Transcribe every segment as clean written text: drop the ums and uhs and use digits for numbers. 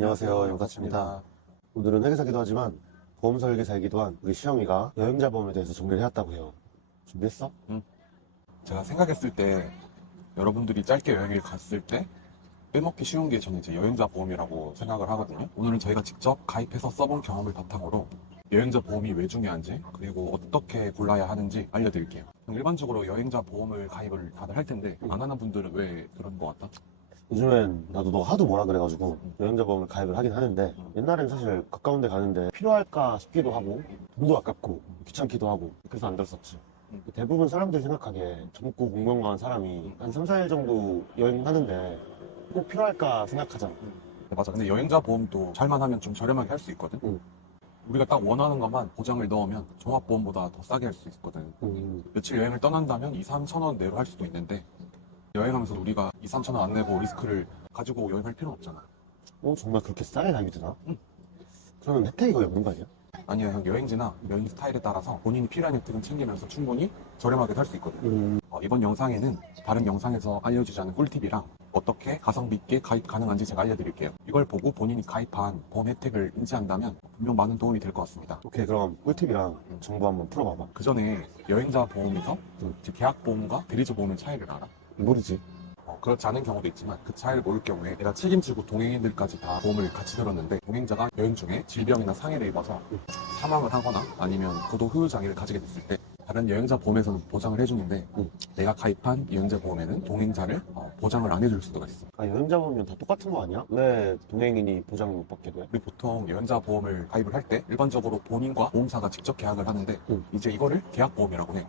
안녕하세요, 영사치입니다. 오늘은 회계사기도 하지만 보험 설계사이기도 한 우리 시영이가 여행자 보험에 대해서 정리를 해왔다고 해요. 준비했어? 제가 생각했을 때 여러분들이 짧게 여행을 갔을 때 빼먹기 쉬운 게 저는 이제 여행자 보험이라고 생각을 하거든요. 오늘은 저희가 직접 가입해서 써본 경험을 바탕으로 여행자 보험이 왜 중요한지 그리고 어떻게 골라야 하는지 알려드릴게요. 일반적으로 여행자 보험을 가입을 다들 할 텐데 안 하는 분들은 왜 그런 것 같다? 요즘엔 나도 너가 하도 뭐라 그래가지고 여행자 보험을 가입을 하긴 하는데 옛날엔 사실 가까운 데 가는데 필요할까 싶기도 하고 돈도 아깝고 귀찮기도 하고 그래서 안 들었었지. 대부분 사람들이 생각하기에 젊고 공부한 사람이 한 3, 4일 정도 여행하는데 꼭 필요할까 생각하잖아. 맞아. 근데 여행자 보험도 잘만 하면 좀 저렴하게 할 수 있거든. 우리가 딱 원하는 것만 보장을 넣으면 종합보험보다 더 싸게 할 수 있거든. 며칠 여행을 떠난다면 2, 3천 원 내로 할 수도 있는데 여행하면서 우리가 2, 3천 원 안 내고 리스크를 가지고 여행할 필요는 없잖아. 정말 그렇게 싸게 가입이 되나? 그러면 혜택이 거의 없는 거 아니야? 아니야, 형. 여행지나 여행 스타일에 따라서 본인이 필요한 혜택은 챙기면서 충분히 저렴하게 살 수 있거든. 이번 영상에는 다른 영상에서 알려주지 않은 꿀팁이랑 어떻게 가성비 있게 가입 가능한지 제가 알려드릴게요. 이걸 보고 본인이 가입한 보험 혜택을 인지한다면 분명 많은 도움이 될 것 같습니다. 오케이, 그럼 꿀팁이랑 정보 한번 풀어봐봐. 그 전에 여행자 보험에서 계약 보험과 대리자 보험의 차이를 알아? 모르지? 그렇지 않은 경우도 있지만 그 차이를 모를 경우에 내가 책임지고 동행인들까지 다 보험을 같이 들었는데 동행자가 여행 중에 질병이나 상해를 입어서 사망을 하거나 아니면 고도 후유장애를 가지게 됐을 때 다른 여행자 보험에서는 보장을 해주는데 내가 가입한 여행자 보험에는 동행자를 보장을 안 해줄 수가 있어. 아, 여행자 보험은 다 똑같은 거 아니야? 왜 동행인이 보장을 못 받게 돼? 우리 보통 여행자 보험을 가입을 할 때 일반적으로 본인과 보험사가 직접 계약을 하는데 이제 이거를 계약보험이라고 해.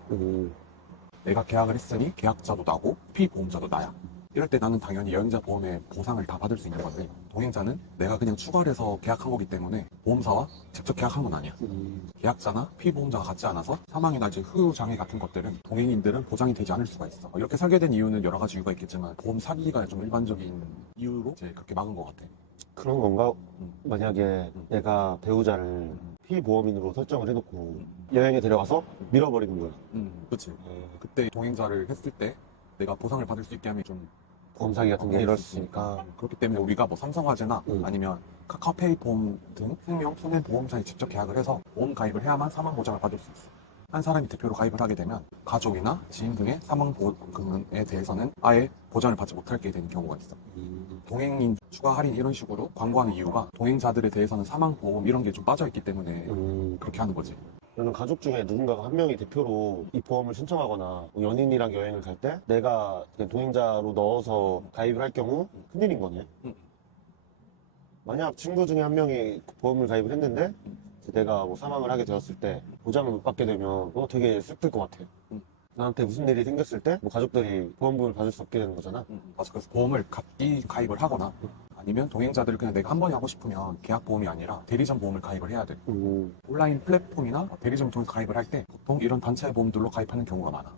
내가 계약을 했으니 계약자도 나고 피보험자도 나야. 이럴 때 나는 당연히 여행자 보험의 보상을 다 받을 수 있는 건데 동행자는 내가 그냥 추가를 해서 계약한 거기 때문에 보험사와 직접 계약한 건 아니야. 계약자나 피보험자가 같지 않아서 사망이나 이제 후유장애 같은 것들은 동행인들은 보장이 되지 않을 수가 있어. 이렇게 설계된 이유는 여러 가지 이유가 있겠지만 보험 사기가 좀 일반적인 이유로 이제 그렇게 막은 것 같아. 그런 건가? 만약에 내가 배우자를 피보험인으로 설정을 해놓고 여행에 데려가서 밀어버리는 거야. 그치. 그때 동행자를 했을 때 내가 보상을 받을 수 있게 하면 좀 보험 사기 같은 게 이럴 수 있으니까. 그렇기 때문에 우리가 뭐 삼성화재나 아니면 카카오페이 보험 등 생명, 손해보험사에 직접 계약을 해서 보험 가입을 해야만 사망 보장을 받을 수 있어. 한 사람이 대표로 가입을 하게 되면 가족이나 지인 등의 사망 보험에 대해서는 아예 보장을 받지 못하게 되는 경우가 있어. 동행인 추가 할인 이런 식으로 광고하는 이유가 동행자들에 대해서는 사망 보험 이런 게 좀 빠져있기 때문에 그렇게 하는 거지. 저는 가족 중에 누군가가 한 명이 대표로 이 보험을 신청하거나 연인이랑 여행을 갈 때 내가 그냥 동행자로 넣어서 가입을 할 경우 큰일인 거네. 만약 친구 중에 한 명이 보험을 가입을 했는데 내가 뭐 사망을 하게 되었을 때 보장을 못 받게 되면 되게 슬플 것 같아. 나한테 무슨 일이 생겼을 때 뭐 가족들이 보험금을 받을 수 없게 되는 거잖아. 맞아. 그래서 보험을 같이 가입을 하거나 아니면 동행자들을 그냥 내가 한 번에 하고 싶으면 계약 보험이 아니라 대리점 보험을 가입을 해야 돼. 온라인 플랫폼이나 대리점 통해서 가입을 할 때 보통 이런 단체 보험들로 가입하는 경우가 많아.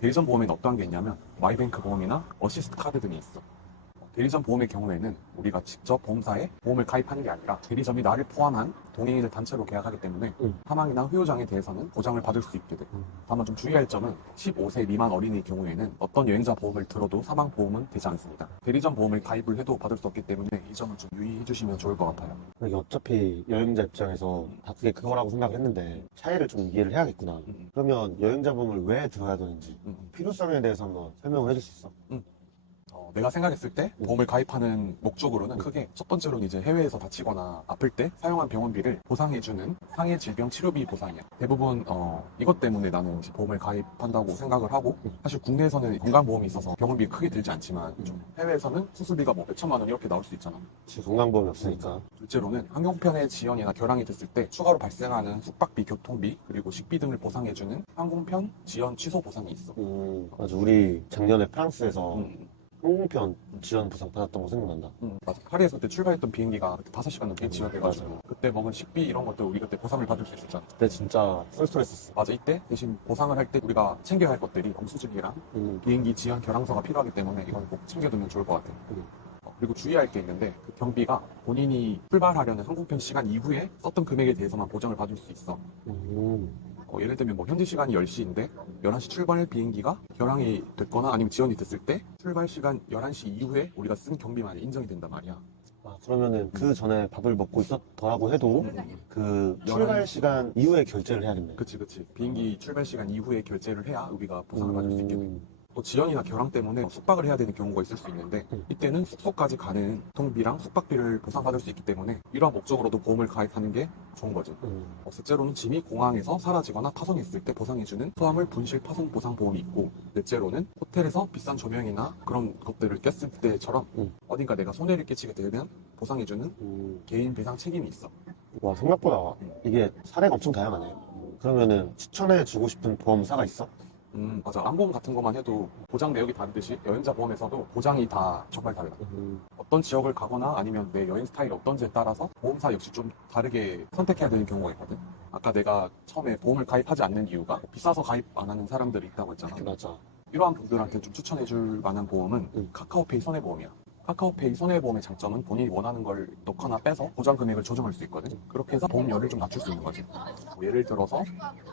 대리점 보험에는 어떠한 게 있냐면 마이뱅크 보험이나 어시스트 카드 등이 있어. 대리점 보험의 경우에는 우리가 직접 보험사에 보험을 가입하는 게 아니라 대리점이 나를 포함한 동행인을 단체로 계약하기 때문에 사망이나 후유장에 대해서는 보장을 받을 수 있게 돼. 다만 좀 주의할 점은 15세 미만 어린이의 경우에는 어떤 여행자 보험을 들어도 사망 보험은 되지 않습니다. 대리점 보험을 가입을 해도 받을 수 없기 때문에 이 점은 좀 유의해 주시면 좋을 것 같아요. 이게 어차피 여행자 입장에서 다 그게 그거라고 생각을 했는데 차이를 좀 이해를 해야겠구나. 그러면 여행자 보험을 왜 들어야 되는지 필요성에 대해서 한번 설명을 해줄 수 있어? 내가 생각했을 때 보험을 가입하는 목적으로는 크게 첫 번째로는 이제 해외에서 다치거나 아플 때 사용한 병원비를 보상해주는 상해 질병 치료비 보상이야. 대부분 이것 때문에 나는 이제 보험을 가입한다고 생각을 하고 사실 국내에서는 건강보험이 있어서 병원비 크게 들지 않지만 좀 해외에서는 수술비가 뭐 몇천만 원 이렇게 나올 수 있잖아. 건강보험이 없으니까. 둘째로는 항공편의 지연이나 결항이 됐을 때 추가로 발생하는 숙박비, 교통비 그리고 식비 등을 보상해주는 항공편 지연 취소 보상이 있어. 맞아. 우리 작년에 프랑스에서 항공편 지원 보상 받았던 거 생각난다. 맞아. 파리에서 그때 출발했던 비행기가 그때 5시간 넘게 지연돼가지고 그때 먹은 식비 이런 것들 우리 그때 보상을 받을 수 있었잖아. 그때 진짜 쏠쏠했었어. 맞아. 이때 대신 보상을 할 때 우리가 챙겨야 할 것들이 영수증이랑 비행기 지연 결항서가 필요하기 때문에 이건 꼭 챙겨두면 좋을 것 같아. 그리고 주의할 게 있는데 그 경비가 본인이 출발하려는 항공편 시간 이후에 썼던 금액에 대해서만 보장을 받을 수 있어. 예를 들면 뭐 현지 시간이 10시인데 11시 출발 비행기가 결항이 됐거나 아니면 지연이 됐을 때 출발 시간 11시 이후에 우리가 쓴 경비만이 인정이 된단 말이야. 그러면은 그 전에 밥을 먹고 있었더라고 해도 그 출발 시간 이후에 결제를 해야겠네. 그치. 비행기 출발 시간 이후에 결제를 해야 우리가 보상을 받을 수 있게 돼. 또 지연이나 결항 때문에 숙박을 해야 되는 경우가 있을 수 있는데 이때는 숙소까지 가는 교통비랑 숙박비를 보상받을 수 있기 때문에 이러한 목적으로도 보험을 가입하는 게 좋은 거지. 셋째로는 짐이 공항에서 사라지거나 파손했을 때 보상해주는 수화물 분실 파손 보상 보험이 있고, 넷째로는 호텔에서 비싼 조명이나 그런 것들을 꼈을 때처럼 어딘가 내가 손해를 끼치게 되면 보상해주는 개인 배상 책임이 있어. 와, 생각보다 이게 사례가 엄청 다양하네. 그러면은 추천해주고 싶은 보험사가 있어? 맞아. 암보험 같은 것만 해도 보장 내역이 다르듯이 여행자 보험에서도 보장이 다 정말 다르다. 어떤 지역을 가거나 아니면 내 여행 스타일이 어떤지에 따라서 보험사 역시 좀 다르게 선택해야 되는 경우가 있거든. 아까 내가 처음에 보험을 가입하지 않는 이유가 비싸서 가입 안 하는 사람들이 있다고 했잖아. 맞아. 이러한 분들한테 좀 추천해줄 만한 보험은 카카오페이 손해보험이야. 카카오페이 손해보험의 장점은 본인이 원하는 걸 넣거나 빼서 보장 금액을 조정할 수 있거든. 그렇게 해서 보험료를 좀 낮출 수 있는 거지. 뭐 예를 들어서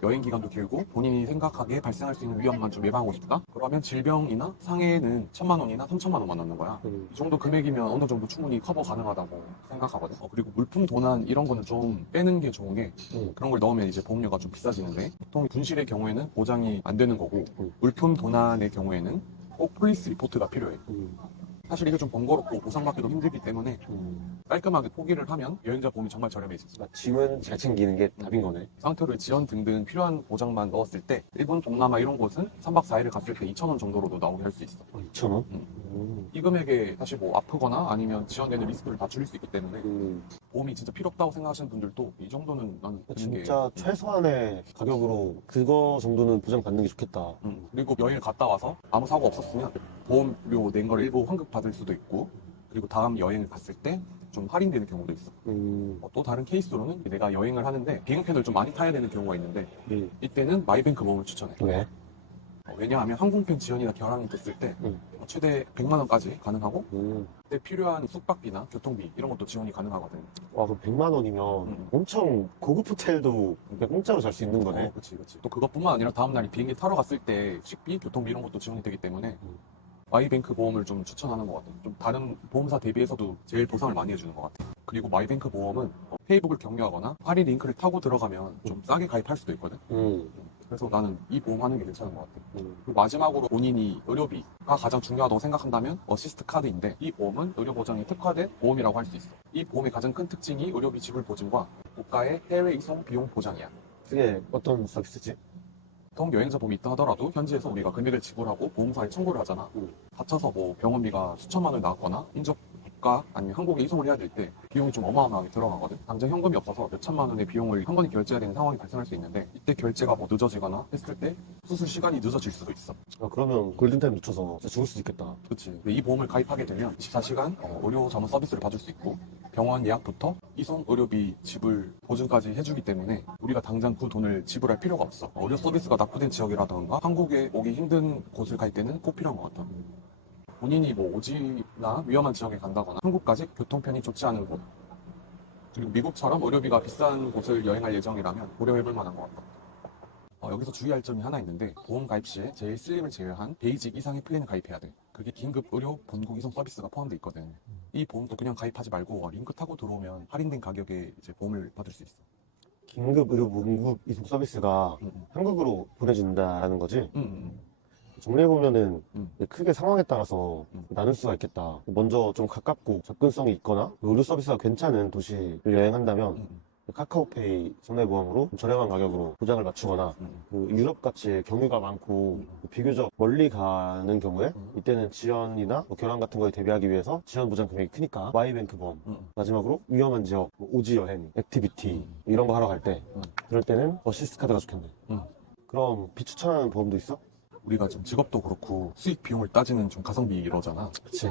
여행 기간도 길고 본인이 생각하기에 발생할 수 있는 위험만 좀 예방하고 싶다? 그러면 질병이나 상해는 1,000만 원이나 3,000만 원만 넣는 거야. 이 정도 금액이면 어느 정도 충분히 커버 가능하다고 생각하거든. 그리고 물품 도난 이런 거는 좀 빼는 게 좋은 게 그런 걸 넣으면 이제 보험료가 좀 비싸지는데, 보통 분실의 경우에는 보장이 안 되는 거고 물품 도난의 경우에는 꼭 폴리스 리포트가 필요해. 사실 이게 좀 번거롭고 보상받기도 힘들기 때문에 깔끔하게 포기를 하면 여행자 보험이 정말 저렴해지지. 짐은 잘 챙기는 게 답인 거네. 상태를 지연 등등 필요한 보장만 넣었을 때 일본, 동남아 이런 곳은 3박 4일을 갔을 때 2,000원 정도로도 나오게 할 수 있어. 2,000원? 이 금액에 사실 뭐 아프거나 아니면 지연되는 리스크를 다 줄일 수 있기 때문에 보험이 진짜 필요 없다고 생각하시는 분들도 이 정도는 나는 드는 게. 진짜 최소한의 가격으로 그거 정도는 보장받는 게 좋겠다. 그리고 여행을 갔다 와서 아무 사고 없었으면 보험료 낸 걸 일부 환급 받을 수도 있고, 그리고 다음 여행을 갔을 때 좀 할인되는 경우도 있어. 또 다른 케이스로는 내가 여행을 하는데 비행편을 좀 많이 타야 되는 경우가 있는데 이때는 마이뱅크 보험을 추천해. 왜? 왜냐하면 항공편 지연이나 결항이 됐을 때 최대 100만 원까지 가능하고 그때 필요한 숙박비나 교통비 이런 것도 지원이 가능하거든. 와, 그럼 100만 원이면 엄청 고급 호텔도 그냥 공짜로 잘 수 있는 거네. 그치. 또 그것뿐만 아니라 다음날 비행기 타러 갔을 때 식비, 교통비 이런 것도 지원이 되기 때문에 마이뱅크 보험을 좀 추천하는 것 같아. 좀 다른 보험사 대비해서도 제일 보상을 많이 해주는 것 같아. 그리고 마이뱅크 보험은 페이북을 경유하거나 할인 링크를 타고 들어가면 좀 싸게 가입할 수도 있거든. 그래서 나는 이 보험 하는 게 괜찮은 것 같아. 그리고 마지막으로 본인이 의료비가 가장 중요하다고 생각한다면 어시스트 카드인데, 이 보험은 의료 보장이 특화된 보험이라고 할 수 있어. 이 보험의 가장 큰 특징이 의료비 지불 보증과 고가의 해외 이송 비용 보장이야. 그게 어떤 서비스지? 보통 여행자 보험이 있다 하더라도 현지에서 우리가 금액을 지불하고 보험사에 청구를 하잖아. 다쳐서 뭐 병원비가 수천만 원을 나왔거나 인접 국가 아니면 한국에 이송을 해야 될 때 비용이 좀 어마어마하게 들어가거든. 당장 현금이 없어서 몇 천만 원의 비용을 한 번에 결제해야 되는 상황이 발생할 수 있는데, 이때 결제가 뭐 늦어지거나 했을 때 수술 시간이 늦어질 수도 있어. 그러면 골든타임 놓쳐서 진짜 죽을 수도 있겠다. 그렇지. 이 보험을 가입하게 되면 24시간 의료 전문 서비스를 받을 수 있고 병원 예약부터 이송 의료비 지불 보증까지 해주기 때문에 우리가 당장 그 돈을 지불할 필요가 없어. 의료 서비스가 낙후된 지역이라던가 한국에 오기 힘든 곳을 갈 때는 꼭 필요한 것 같아. 본인이 뭐 오지나 위험한 지역에 간다거나 한국까지 교통편이 좋지 않은 곳, 그리고 미국처럼 의료비가 비싼 곳을 여행할 예정이라면 고려해볼 만한 것 같다. 여기서 주의할 점이 하나 있는데, 보험 가입 시에 제일 슬림을 제외한 베이직 이상의 플랜을 가입해야 돼. 그게 긴급 의료 본국 이송 서비스가 포함되어 있거든. 이 보험도 그냥 가입하지 말고 링크 타고 들어오면 할인된 가격에 이제 보험을 받을 수 있어. 긴급 의료 문국 이송 서비스가 한국으로 보내준다라는 거지? 정리해보면은 크게 상황에 따라서 나눌 수가 있겠다. 먼저 좀 가깝고 접근성이 있거나 의료 서비스가 괜찮은 도시를 여행한다면 카카오페이 손해보험으로 저렴한 가격으로 보장을 맞추거나, 그 유럽같이 경유가 많고 비교적 멀리 가는 경우에 이때는 지연이나 뭐 결항 같은 거에 대비하기 위해서 지연 보장 금액이 크니까 마이뱅크 보험. 마지막으로 위험한 지역, 뭐 오지 여행, 액티비티 이런 거 하러 갈 때 그럴 때는 어시스트 카드가 좋겠네. 그럼 비추천하는 보험도 있어? 우리가 좀 직업도 그렇고 수익 비용을 따지는 좀 가성비 이러잖아. 그치.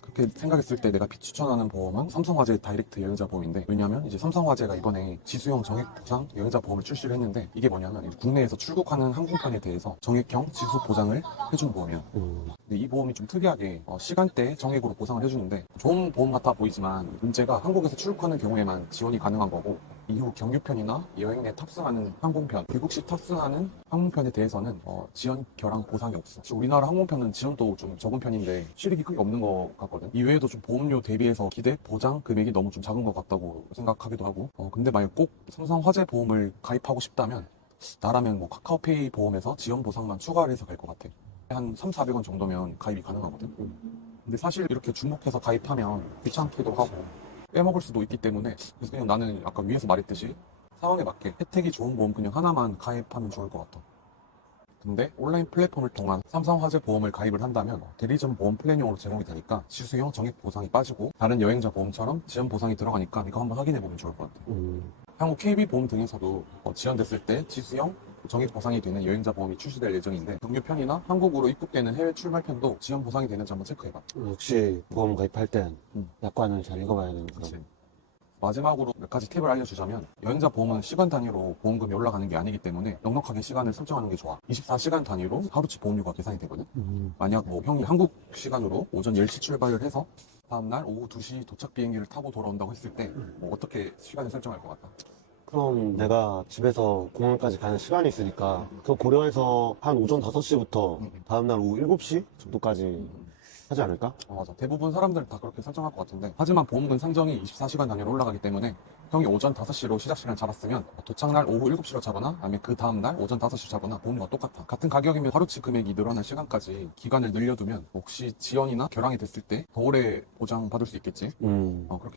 그렇게 생각했을 때 내가 비추천하는 보험은 삼성화재 다이렉트 여행자 보험인데, 왜냐면 이제 삼성화재가 이번에 지수형 정액 보상 여행자 보험을 출시를 했는데, 이게 뭐냐면 이제 국내에서 출국하는 항공편에 대해서 정액형 지수 보장을 해주는 보험이야. 근데 이 보험이 좀 특이하게 시간대 정액으로 보상을 해주는데, 좋은 보험 같아 보이지만 문제가 한국에서 출국하는 경우에만 지원이 가능한 거고, 이후 경유편이나 여행 내 탑승하는 항공편, 귀국시 탑승하는 항공편에 대해서는 지연 결항 보상이 없어. 사실 우리나라 항공편은 지연도 좀 적은 편인데 실익이 크게 없는 것 같거든. 이외에도 좀 보험료 대비해서 기대 보장 금액이 너무 좀 작은 것 같다고 생각하기도 하고. 근데 만약 꼭 삼성화재 보험을 가입하고 싶다면 나라면 뭐 카카오페이 보험에서 지연 보상만 추가를 해서 갈 것 같아. 한 3,400원 정도면 가입이 가능하거든. 근데 사실 이렇게 중복해서 가입하면 귀찮기도 하고 빼먹을 수도 있기 때문에 그래서 그냥 나는 아까 위에서 말했듯이 상황에 맞게 혜택이 좋은 보험 그냥 하나만 가입하면 좋을 것 같아. 근데 온라인 플랫폼을 통한 삼성화재 보험을 가입을 한다면 대리점 보험 플랜용으로 제공이 되니까 지수형 정액 보상이 빠지고 다른 여행자 보험처럼 지연 보상이 들어가니까 이거 한번 확인해보면 좋을 것 같아. 향후 KB보험 등에서도 지연됐을 때 지수형 정액 보상이 되는 여행자 보험이 출시될 예정인데 경유편이나 한국으로 입국되는 해외 출발편도 지연 보상이 되는지 한번 체크해봐. 역시 보험 가입할 땐 음. 약관을 잘 읽어봐야 되니까. 그치. 마지막으로 몇 가지 팁을 알려주자면 여행자 보험은 시간 단위로 보험금이 올라가는 게 아니기 때문에 넉넉하게 시간을 설정하는 게 좋아. 24시간 단위로 하루치 보험료가 계산이 되거든. 만약 뭐 형이 한국 시간으로 오전 10시 출발을 해서 다음날 오후 2시 도착 비행기를 타고 돌아온다고 했을 때 뭐 어떻게 시간을 설정할 것 같다? 그럼 내가 집에서 공항까지 가는 시간이 있으니까 그거 고려해서 한 오전 5시부터 다음날 오후 7시 정도까지 하지 않을까? 맞아. 대부분 사람들 다 그렇게 설정할 것 같은데 하지만 보험금 산정이 24시간 단위로 올라가기 때문에 형이 오전 5시로 시작 시간 잡았으면 도착날 오후 7시로 잡거나 아니면 그 다음날 오전 5시 잡거나 보험료가 똑같아. 같은 가격이면 하루치 금액이 늘어날 시간까지 기간을 늘려두면 혹시 지연이나 결항이 됐을 때 더 오래 보장받을 수 있겠지.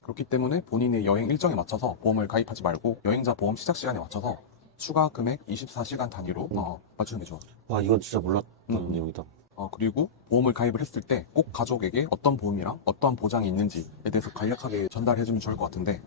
그렇기 때문에 본인의 여행 일정에 맞춰서 보험을 가입하지 말고 여행자 보험 시작 시간에 맞춰서 추가 금액 24시간 단위로 맞추는 게 좋아. 와, 이건 진짜 몰랐던 내용이다. 그리고 보험을 가입을 했을 때 꼭 가족에게 어떤 보험이랑 어떠한 보장이 있는지에 대해서 간략하게 전달해주면 좋을 것 같은데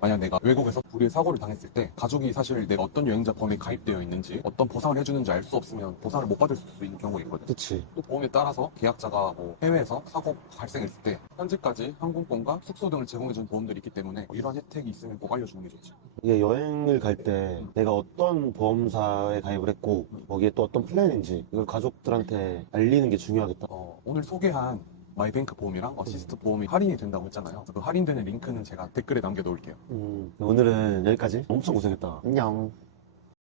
만약 내가 외국에서 불의의 사고를 당했을 때 가족이 사실 내가 어떤 여행자 보험에 가입되어 있는지 어떤 보상을 해주는지 알 수 없으면 보상을 못 받을 수 있는 경우가 있거든. 그치. 또 보험에 따라서 계약자가 뭐 해외에서 사고 발생했을 때 현재까지 항공권과 숙소 등을 제공해준 보험들이 있기 때문에 이런 혜택이 있으면 꼭 알려주는 게 좋지. 이게 여행을 갈 때 내가 어떤 보험사에 가입을 했고 거기에 또 어떤 플랜인지 이걸 가족들한테 알리는 게 중요하겠다. 오늘 소개한 마이뱅크 보험이랑 어시스트 보험이 할인이 된다고 했잖아요. 그 할인되는 링크는 제가 댓글에 남겨놓을게요. 오늘은 여기까지. 엄청 고생했다. 안녕.